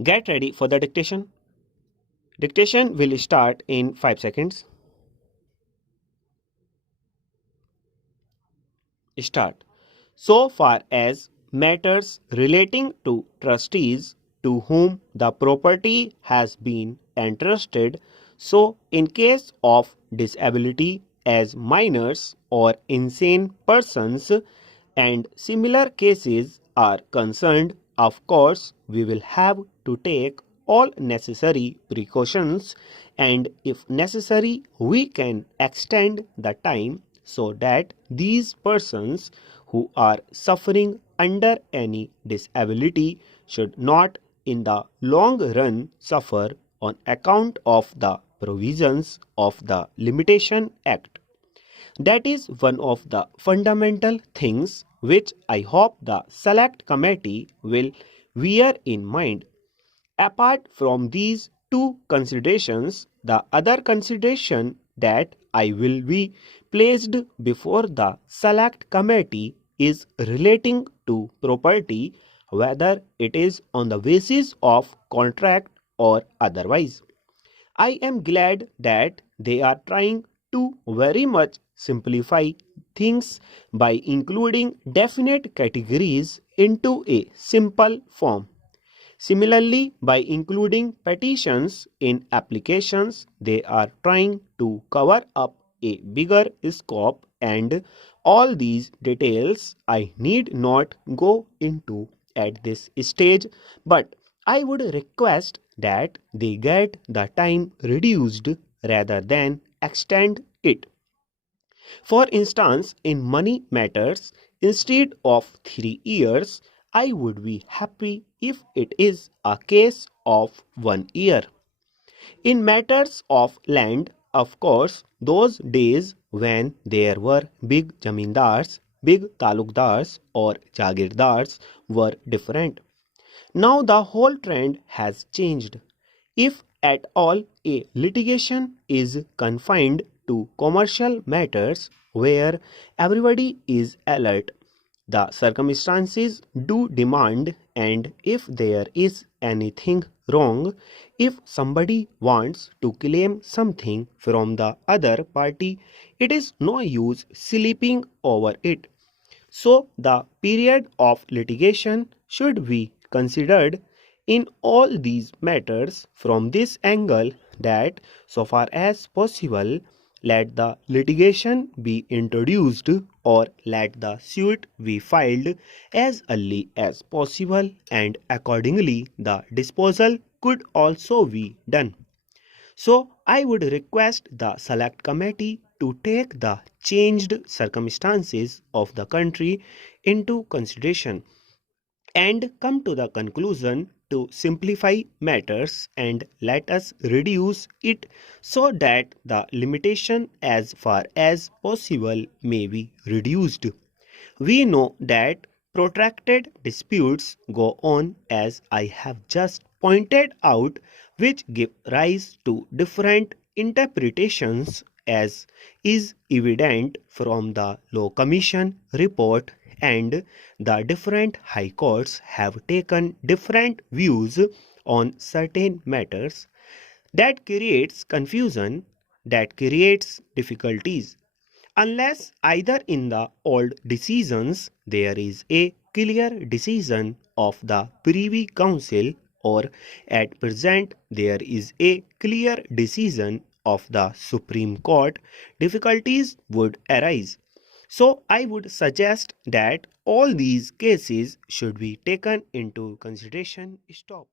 Get ready for the dictation. Dictation will start in 5 seconds. Start. So far as matters relating to trustees to whom the property has been entrusted, so in case of disability as minors or insane persons and similar cases are concerned, of course, we will have to take all necessary precautions, and if necessary, we can extend the time so that these persons who are suffering under any disability should not in the long run suffer on account of the provisions of the Limitation Act. That is one of the fundamental things which I hope the select committee will bear in mind. Apart from these two considerations, the other consideration that I will be placed before the select committee is relating to property, whether it is on the basis of contract or otherwise. I am glad that they are trying to very much simplify things by including definite categories into a simple form. Similarly, by including petitions in applications, they are trying to cover up a bigger scope, and all these details I need not go into at this stage, but I would request that they get the time reduced rather than extend it. For instance, in money matters, instead of 3 years, I would be happy if it is a case of 1 year. In matters of land, of course, those days when there were big jamindars, big talukdars or jagirdars were different. Now the whole trend has changed. If at all a litigation is confined to commercial matters where everybody is alert, the circumstances do demand, and if there is anything wrong, if somebody wants to claim something from the other party, it is no use sleeping over it. So the period of litigation should be considered in all these matters from this angle, that so far as possible let the litigation be introduced or let the suit be filed as early as possible, and accordingly the disposal could also be done. So I would request the select committee to take the changed circumstances of the country into consideration and come to the conclusion to simplify matters, and let us reduce it so that the limitation as far as possible may be reduced. We know that protracted disputes go on, as I have just pointed out, which give rise to different interpretations, as is evident from the Law Commission report, and the different high courts have taken different views on certain matters. That creates confusion, that creates difficulties. Unless either in the old decisions there is a clear decision of the Privy Council, or at present there is a clear decision of the Supreme Court, difficulties would arise. So I would suggest that all these cases should be taken into consideration. Stop.